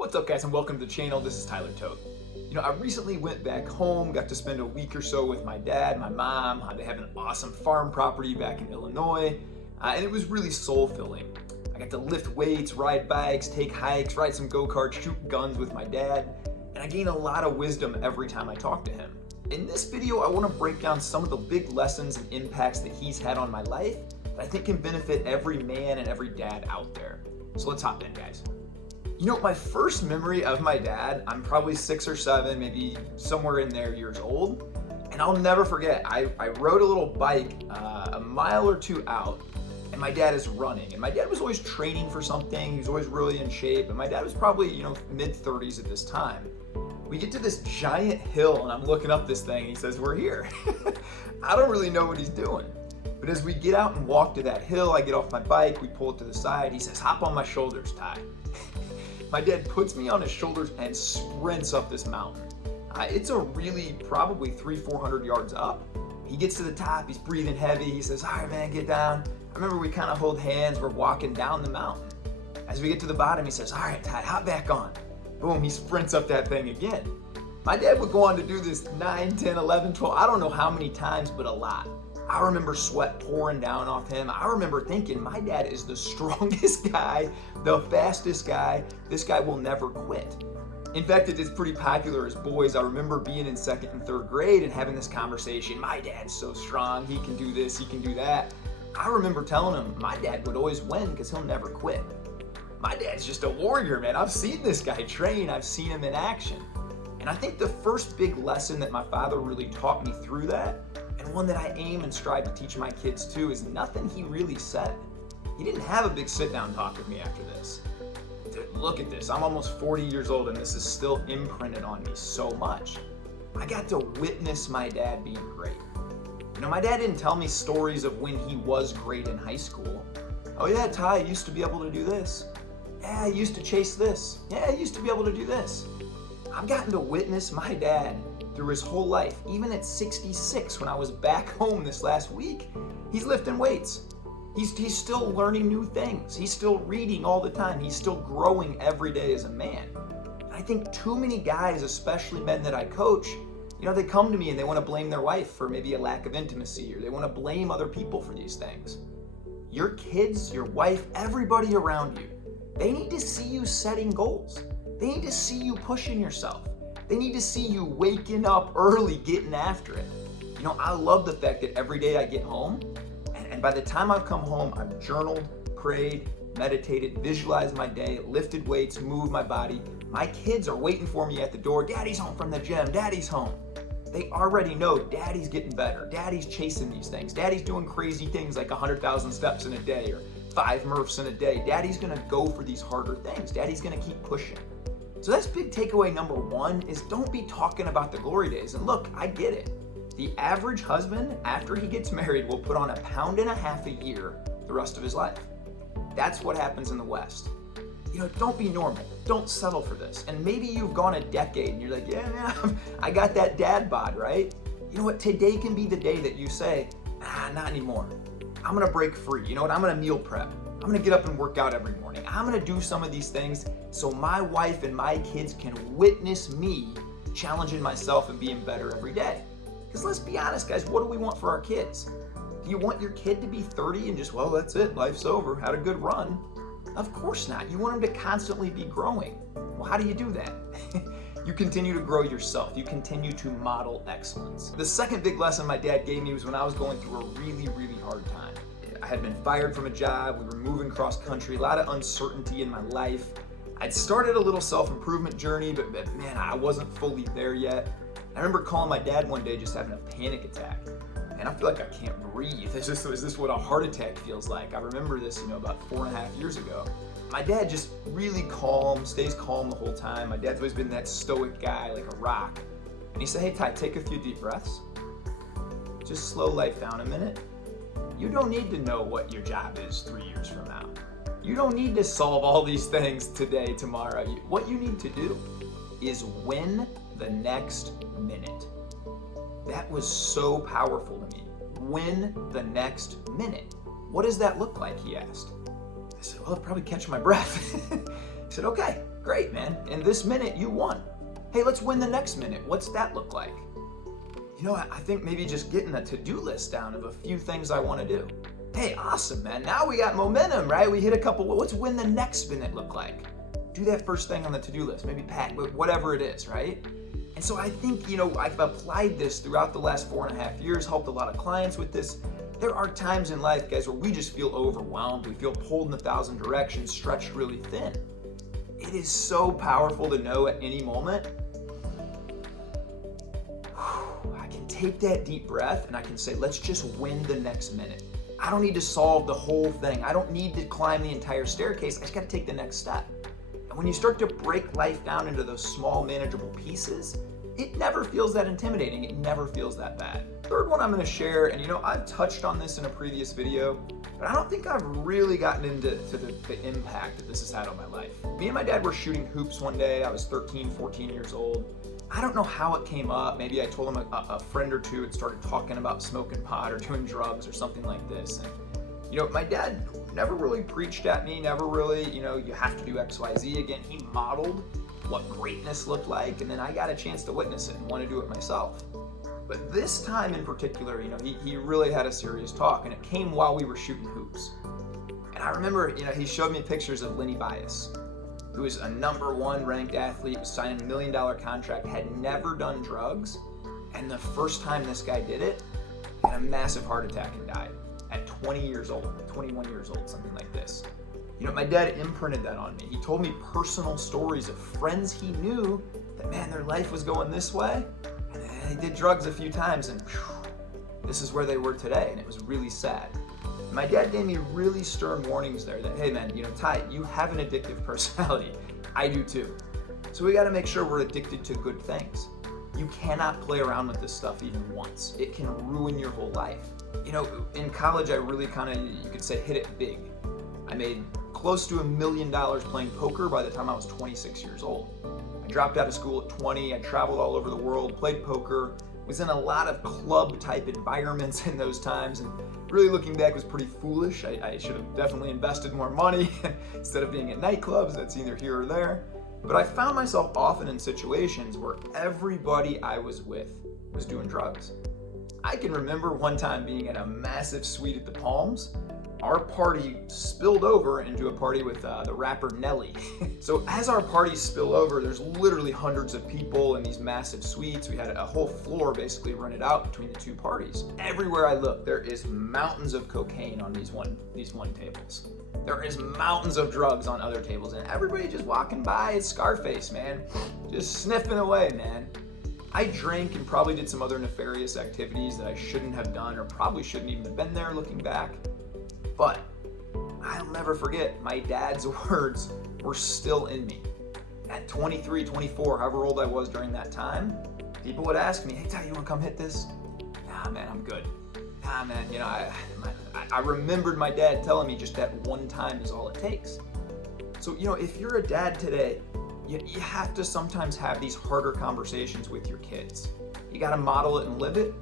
What's up, guys, and welcome to the channel. This is Tyler Tote. I recently went back home, got to spend a week or so with my dad, my mom. They have an awesome farm property back in Illinois, and it was really soul-filling. I got to lift weights, ride bikes, take hikes, ride some go-karts, shoot guns with my dad, and I gained a lot of wisdom every time I talk to him. In this video, I want to break down some of the big lessons and impacts that he's had on my life that I think can benefit every man and every dad out there. So let's hop in, guys. My first memory of my dad, I'm probably 6 or 7, maybe somewhere in there years old, and I'll never forget, I rode a little bike a mile or two out, and my dad is running, and my dad was always training for something. He was always really in shape, and my dad was probably, mid-30s at this time. We get to this giant hill, and I'm looking up this thing, and he says, "We're here." I don't really know what he's doing. But as we get out and walk to that hill, I get off my bike, we pull it to the side, he says, "Hop on my shoulders, Ty." My dad puts me on his shoulders and sprints up this mountain. It's a really probably 300-400 yards up. He gets to the top, he's breathing heavy, he says, "All right, man, get down." I remember we kind of hold hands, we're walking down the mountain. As we get to the bottom, he says, "All right, Ty, hop back on." Boom, he sprints up that thing again. My dad would go on to do this 9, 10, 11, 12, I don't know how many times, but a lot. I remember sweat pouring down off him. I remember thinking, my dad is the strongest guy, the fastest guy. This guy will never quit. In fact, it is pretty popular as boys. I remember being in 2nd and 3rd grade and having this conversation. My dad's so strong, he can do this, he can do that. I remember telling him my dad would always win because he'll never quit. My dad's just a warrior, man. I've seen this guy train, I've seen him in action. And I think the first big lesson that my father really taught me through that, and one that I aim and strive to teach my kids too, is nothing he really said. He didn't have a big sit-down talk with me after this. Dude, look at this. I'm almost 40 years old and this is still imprinted on me so much. I got to witness my dad being great. My dad didn't tell me stories of when he was great in high school. "Oh yeah, Ty, I used to be able to do this. Yeah, I used to chase this. Yeah, I used to be able to do this." I've gotten to witness my dad through his whole life. Even at 66, when I was back home this last week, he's lifting weights. He's still learning new things. He's still reading all the time. He's still growing every day as a man. And I think too many guys, especially men that I coach, they come to me and they want to blame their wife for maybe a lack of intimacy, or they want to blame other people for these things. Your kids, your wife, everybody around you, they need to see you setting goals. They need to see you pushing yourself. They need to see you waking up early, getting after it. I love the fact that every day I get home, and by the time I've come home, I've journaled, prayed, meditated, visualized my day, lifted weights, moved my body. My kids are waiting for me at the door. "Daddy's home from the gym. Daddy's home." They already know Daddy's getting better. Daddy's chasing these things. Daddy's doing crazy things like 100,000 steps in a day or 5 Murphs in a day. Daddy's gonna go for these harder things. Daddy's gonna keep pushing. So that's big takeaway number 1, is don't be talking about the glory days. And look, I get it. The average husband, after he gets married, will put on 1.5 pounds a year the rest of his life. That's what happens in the West. Don't be normal. Don't settle for this. And maybe you've gone a decade and you're like, "Yeah, man, I got that dad bod," right? You know what? Today can be the day that you say, "Not anymore. I'm gonna break free. You know what? I'm gonna meal prep. I'm gonna get up and work out every morning. I'm gonna do some of these things so my wife and my kids can witness me challenging myself and being better every day." Because let's be honest, guys, what do we want for our kids? Do you want your kid to be 30 and just, "Well, that's it, life's over, had a good run"? Of course not. You want them to constantly be growing. Well, how do you do that? You continue to grow yourself. You continue to model excellence. The second big lesson my dad gave me was when I was going through a really, really hard time. I had been fired from a job, we were moving cross country, a lot of uncertainty in my life. I'd started a little self-improvement journey, but man, I wasn't fully there yet. I remember calling my dad one day just having a panic attack. And I feel like I can't breathe. Is this what a heart attack feels like? I remember this, about 4.5 years ago. My dad just really calm, stays calm the whole time. My dad's always been that stoic guy, like a rock. And he said, "Hey, Ty, take a few deep breaths. Just slow life down a minute. You don't need to know what your job is 3 years from now. You don't need to solve all these things today, tomorrow. What you need to do is win the next minute." That was so powerful to me. Win the next minute. "What does that look like?" he asked. I said, "Well, I'll probably catch my breath." He said, "Okay, Great, man. In this minute, you won. Hey, let's win the next minute. What's that look like? I think maybe just getting a to-do list down of a few things I want to do. Hey, awesome, man. Now we got momentum, right? We hit a couple. What's win the next minute look like? Do that first thing on the to-do list. Maybe pack, whatever it is, right? And so I think, I've applied this throughout the last 4.5 years, helped a lot of clients with this. There are times in life, guys, where we just feel overwhelmed. We feel pulled in 1,000 directions, stretched really thin. It is so powerful to know at any moment, I can take that deep breath and I can say, let's just win the next minute. I don't need to solve the whole thing. I don't need to climb the entire staircase. I just got to take the next step. And when you start to break life down into those small, manageable pieces, it never feels that intimidating. It never feels that bad. Third one I'm going to share, and I've touched on this in a previous video, but I don't think I've really gotten into the impact that this has had on my life. Me and my dad were shooting hoops one day. I was 13, 14 years old. I don't know how it came up. Maybe I told him a friend or two had started talking about smoking pot or doing drugs or something like this. And my dad never really preached at me, never really, you have to do X, Y, Z again. He modeled what greatness looked like, and then I got a chance to witness it and want to do it myself. But this time in particular, he really had a serious talk, and it came while we were shooting hoops. And I remember, he showed me pictures of Lenny Bias, who is a #1 ranked athlete, was signing $1 million contract, had never done drugs, and the first time this guy did it, had a massive heart attack and died at 20 years old, 21 years old, something like this. My dad imprinted that on me. He told me personal stories of friends he knew that, man, their life was going this way, and they did drugs a few times, and this is where they were today, and it was really sad. And my dad gave me really stern warnings there that, hey man, Ty, you have an addictive personality. I do too. So we gotta make sure we're addicted to good things. You cannot play around with this stuff even once. It can ruin your whole life. In college, I really you could say, hit it big. I made close to $1 million playing poker by the time I was 26 years old. I dropped out of school at 20. I traveled all over the world, played poker, was in a lot of club type environments in those times, and really looking back was pretty foolish. I should have definitely invested more money instead of being at nightclubs. That's either here or there. But I found myself often in situations where everybody I was with was doing drugs. I can remember one time being at a massive suite at the Palms. Our party spilled over into a party with the rapper Nelly. So as our party spilled over, there's literally hundreds of people in these massive suites. We had a whole floor basically rented out between the two parties. Everywhere I look, there is mountains of cocaine on these one tables. There is mountains of drugs on other tables, and everybody just walking by. It's Scarface, man. Just sniffing away, man. I drank and probably did some other nefarious activities that I shouldn't have done or probably shouldn't even have been there looking back. But I'll never forget, my dad's words were still in me. At 23, 24, however old I was during that time, people would ask me, hey, Ty, you want to come hit this? Nah, man, I'm good. Nah, man, I remembered my dad telling me just that one time is all it takes. So, if you're a dad today, you have to sometimes have these harder conversations with your kids. You got to model it and live it.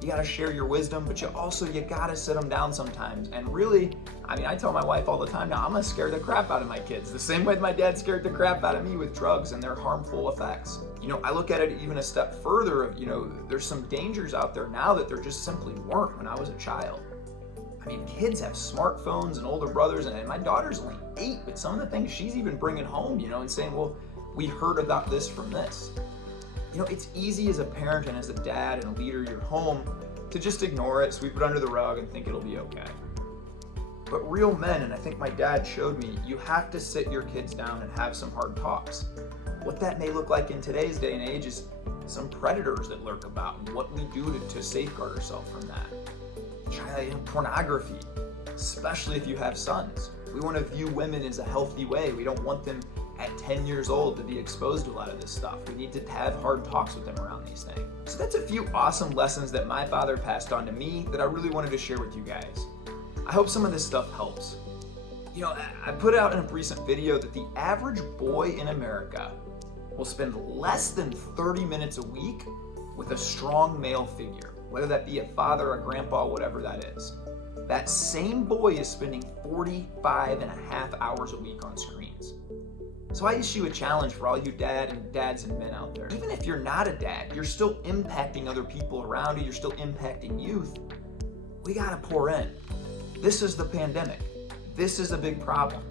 You got to share your wisdom, but you got to sit them down sometimes. And really, I tell my wife all the time now, I'm going to scare the crap out of my kids. The same way my dad scared the crap out of me with drugs and their harmful effects. I look at it even a step further of, there's some dangers out there now that there just simply weren't when I was a child. Kids have smartphones and older brothers, and my daughter's only 8, but some of the things she's even bringing home, and saying, well, we heard about this from this. It's easy as a parent and as a dad and a leader of your home to just ignore it, sweep it under the rug, and think it'll be okay. But real men, and I think my dad showed me, you have to sit your kids down and have some hard talks. What that may look like in today's day and age is some predators that lurk about and what we do to safeguard ourselves from that. Pornography, especially if you have sons. We want to view women as a healthy way. We don't want them at 10 years old to be exposed to a lot of this stuff. We need to have hard talks with them around these things. So that's a few awesome lessons that my father passed on to me that I really wanted to share with you guys. I hope some of this stuff helps. I put out in a recent video that the average boy in America will spend less than 30 minutes a week with a strong male figure, whether that be a father, a grandpa, whatever that is. That same boy is spending 45 and a half hours a week on screens. So I issue a challenge for all you dads and men out there. Even if you're not a dad, you're still impacting other people around you, you're still impacting youth. We gotta pour in. This is the pandemic. This is a big problem.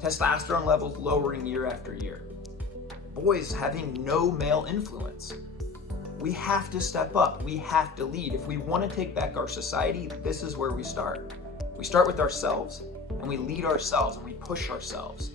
Testosterone levels lowering year after year. Boys having no male influence. We have to step up. We have to lead. If we want to take back our society, this is where we start. We start with ourselves, and we lead ourselves, and we push ourselves.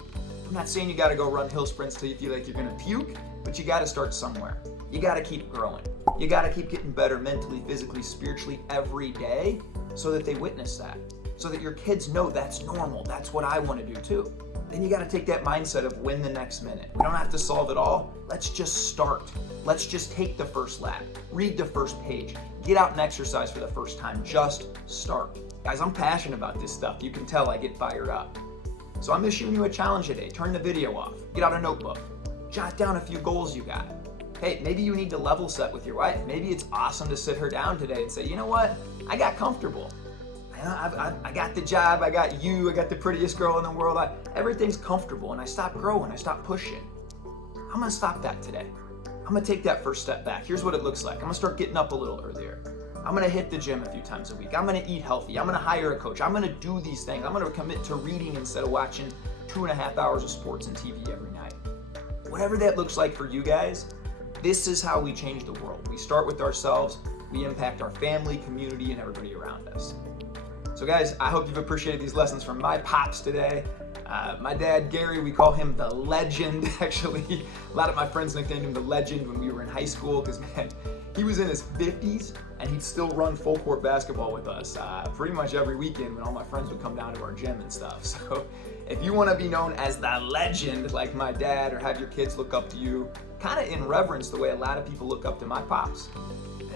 I'm not saying you got to go run hill sprints till you feel like you're going to puke, but you got to start somewhere. You got to keep growing. You got to keep getting better mentally, physically, spiritually every day so that they witness that, so that your kids know that's normal. That's what I want to do too. Then you got to take that mindset of win the next minute. We don't have to solve it all. Let's just start. Let's just take the first lap, read the first page, get out and exercise for the first time. Just start. Guys, I'm passionate about this stuff. You can tell I get fired up. So I'm issuing you a challenge today. Turn the video off, get out a notebook, jot down a few goals you got. Hey, maybe you need to level set with your wife. Maybe it's awesome to sit her down today and say, you know what? I got comfortable. I got the job, I got you, I got the prettiest girl in the world. Everything's comfortable and I stopped growing, I stopped pushing. I'm gonna stop that today. I'm gonna take that first step back. Here's what it looks like. I'm gonna start getting up a little earlier. I'm gonna hit the gym a few times a week. I'm gonna eat healthy. I'm gonna hire a coach. I'm gonna do these things. I'm gonna commit to reading instead of watching 2.5 hours of sports and TV every night. Whatever that looks like for you guys, this is how we change the world. We start with ourselves, we impact our family, community, and everybody around us. So guys, I hope you've appreciated these lessons from my pops today. My dad, Gary, we call him the legend, actually. A lot of my friends nicknamed him the legend when we were in high school, because man, he was in his 50s and he'd still run full court basketball with us pretty much every weekend when all my friends would come down to our gym and stuff. So if you want to be known as the legend like my dad, or have your kids look up to you kind of in reverence the way a lot of people look up to my pops,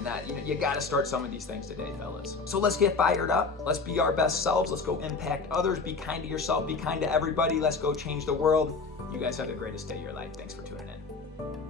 and you got to start some of these things today, fellas. So let's get fired up. Let's be our best selves. Let's go impact others. Be kind to yourself. Be kind to everybody. Let's go change the world. You guys have the greatest day of your life. Thanks for tuning in.